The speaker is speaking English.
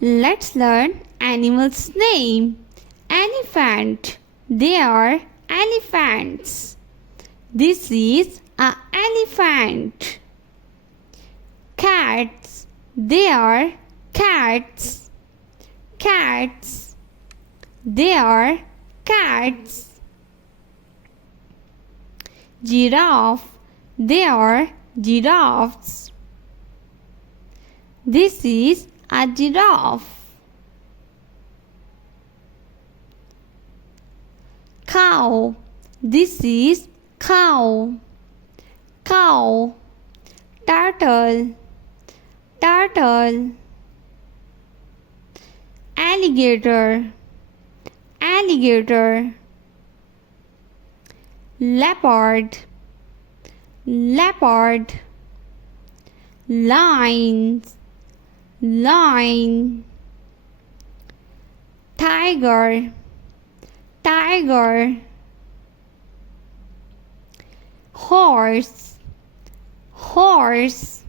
Let's learn animals' name. Elephant. They are elephants. This is an elephant. Cats. They are cats. Cats. They are cats. Giraffe. They are giraffes. This is a giraffe. Cow. This is cow. Cow. Turtle. Turtle. Alligator. Alligator. Leopard. Leopard. Lion. Lion. Tiger. Tiger. Horse. Horse.